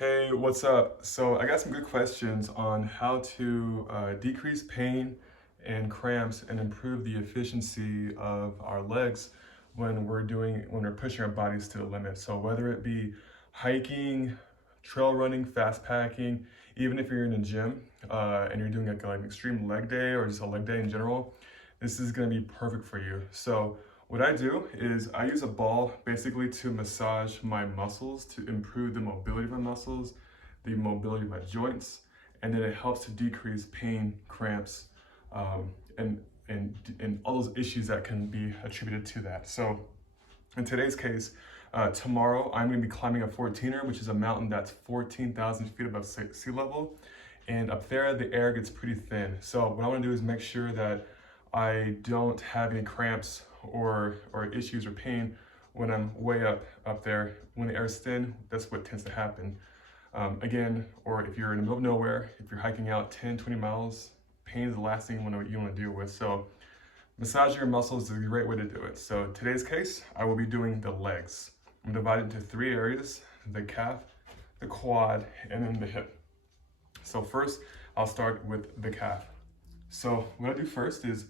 Hey, what's up? So I got some good questions on how to decrease pain and cramps and improve the efficiency of our legs when we're pushing our bodies to the limit. So whether it be hiking, trail running, fast packing, even if you're in a gym and you're doing like an extreme leg day or just a leg day in general, this is going to be perfect for you. So what I do is I use a ball basically to massage my muscles to improve the mobility of my muscles, the mobility of my joints, and then it helps to decrease pain, cramps, um, and, and all those issues that can be attributed to that. So in today's case, tomorrow I'm going to be climbing a 14er, which is a mountain that's 14,000 feet above sea level. And up there, the air gets pretty thin. So what I want to do is make sure that I don't have any cramps or issues or pain when I'm way up there. When the air is thin, that's what tends to happen. Again, or if you're in the middle of nowhere, if you're hiking out 10, 20 miles, pain is the last thing you want to deal with. So massaging your muscles is a great way to do it. So today's case, I will be doing the legs. I'm divided into three areas: the calf, the quad, and then the hip. So first, I'll start with the calf. So what I do first is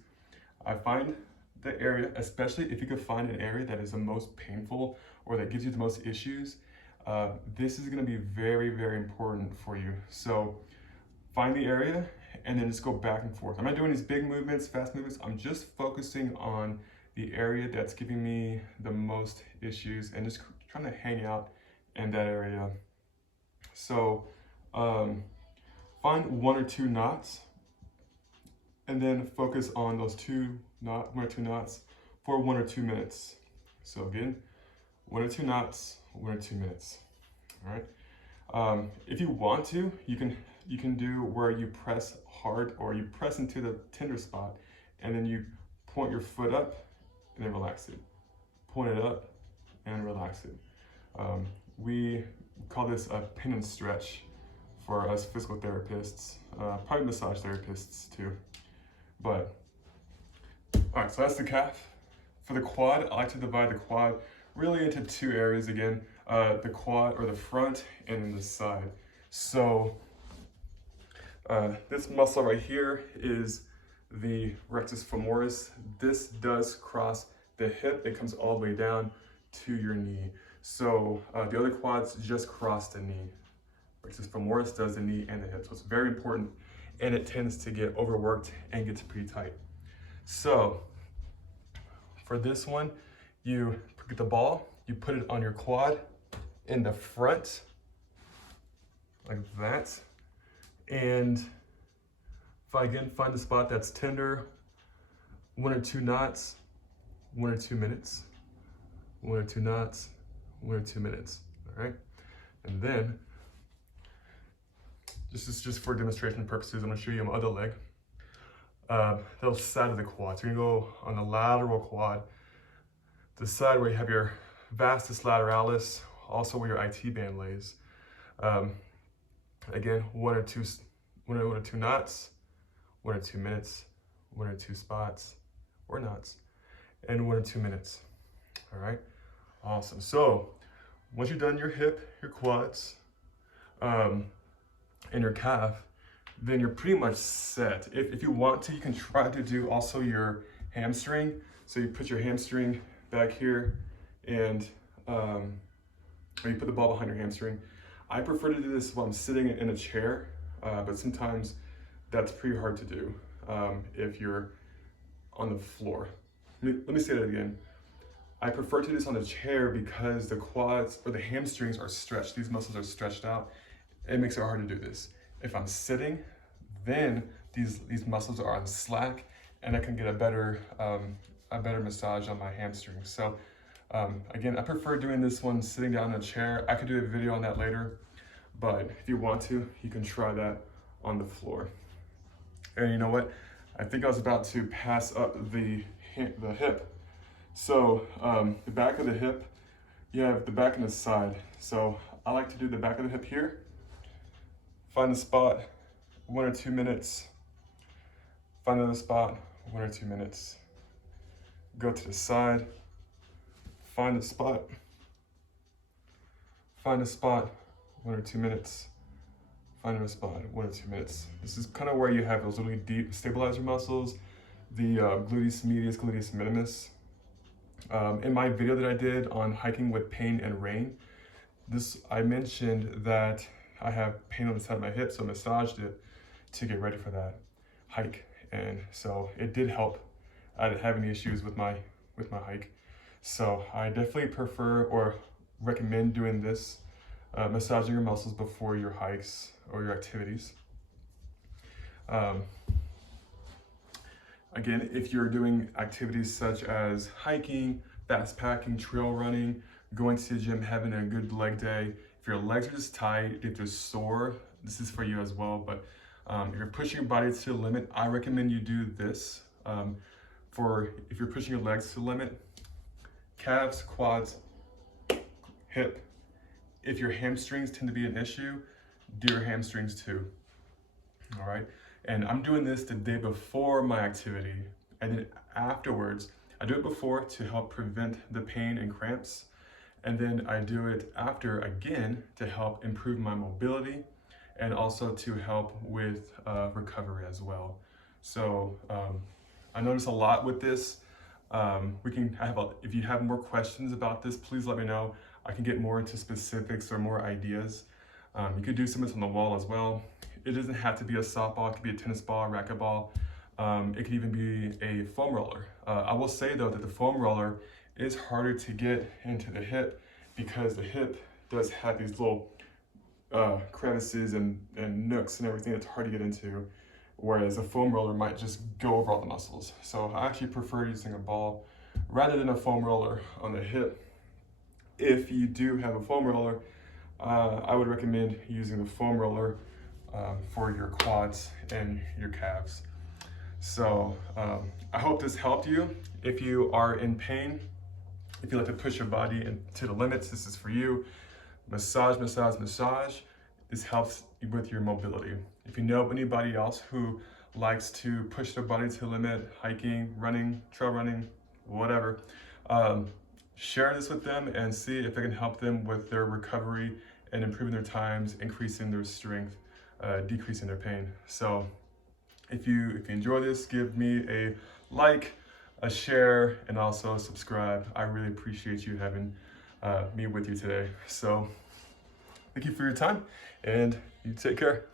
I find the area, especially if you can find an area that is the most painful or that gives you the most issues. This is going to be very, very important for you. So find the area and then just go back and forth. I'm not doing these big movements, fast movements. I'm just focusing on the area that's giving me the most issues and just trying to hang out in that area. So find one or two knots and then focus on those one or two knots for 1 or 2 minutes. So again, 1 or 2 knots, 1 or 2 minutes. All right. If you want to, you can do where you press hard or you press into the tender spot, and then you point your foot up and then relax it. Point it up and relax it. We call this a pin and stretch for us physical therapists, probably massage therapists too. But all right, so that's the calf. For the quad, I like to divide the quad really into two areas again, the quad or the front and then the side. So this muscle right here is the rectus femoris. This does cross the hip. It comes all the way down to your knee. So the other quads just cross the knee. Rectus femoris does the knee and the hip. So it's very important, and it tends to get overworked and gets pretty tight. So for this one, you get the ball, you put it on your quad in the front, like that. And again, find the spot that's tender, 1 or 2 knots, 1 or 2 minutes, 1 or 2 knots, 1 or 2 minutes, all right? And then, this is just for demonstration purposes, I'm gonna show you my other leg. The side of the quad. So you're gonna go on the lateral quad, the side where you have your vastus lateralis, also where your IT band lays. Again, 1 or 2 knots, 1 or 2 minutes, 1 or 2 spots or knots, and 1 or 2 minutes. All right, awesome. So once you've done your hip, your quads, and your calf, then you're pretty much set. If you want to, you can try to do also your hamstring. So you put your hamstring back here and or you put the ball behind your hamstring. I prefer to do this while I'm sitting in a chair, but sometimes that's pretty hard to do if you're on the floor. Let me say that again. I prefer to do this on the chair because the quads or the hamstrings are stretched. These muscles are stretched out. It makes it hard to do this. If I'm sitting, then these muscles are on slack, and I can get a better massage on my hamstrings. So again, I prefer doing this one sitting down in a chair. I could do a video on that later, but if you want to, you can try that on the floor. And you know what? I think I was about to pass up the hip. So the back of the hip, you have the back and the side. So I like to do the back of the hip here. Find the spot, 1 or 2 minutes. Find another spot, 1 or 2 minutes. Go to the side, find a spot. Find a spot, 1 or 2 minutes. Find a spot, 1 or 2 minutes. This is kind of where you have those really deep stabilizer muscles, the gluteus medius, gluteus minimus. In my video that I did on hiking with pain and rain, I mentioned that I have pain on the side of my hip, so I massaged it to get ready for that hike. And so it did help. I didn't have any issues with my hike. So I definitely prefer or recommend doing this, massaging your muscles before your hikes or your activities. Again, if you're doing activities such as hiking, fast packing, trail running, going to the gym, having a good leg day, if your legs are just tight, if they're sore, this is for you as well. But if you're pushing your body to the limit, I recommend you do this. If you're pushing your legs to the limit, calves, quads, hip. If your hamstrings tend to be an issue, do your hamstrings too. All right. And I'm doing this the day before my activity, and then afterwards, I do it before to help prevent the pain and cramps, and then I do it after again to help improve my mobility and also to help with recovery as well. So I notice a lot with this. If you have more questions about this, please let me know. I can get more into specifics or more ideas. You could do some of this on the wall as well. It doesn't have to be a softball, it could be a tennis ball, a racquetball. It could even be a foam roller. I will say though that the foam roller is harder to get into the hip because the hip does have these little crevices and nooks and everything that's hard to get into, whereas a foam roller might just go over all the muscles. So I actually prefer using a ball rather than a foam roller on the hip. If you do have a foam roller, I would recommend using the foam roller for your quads and your calves. So I hope this helped you. If you are in pain, if you like to push your body to the limits, this is for you. Massage, massage, massage. This helps with your mobility. If you know anybody else who likes to push their body to the limit, hiking, running, trail running, whatever, share this with them and see if it can help them with their recovery and improving their times, increasing their strength, decreasing their pain. So if you enjoy this, give me a like, a share, and also subscribe. I really appreciate you having me with you today. So thank you for your time, and you take care.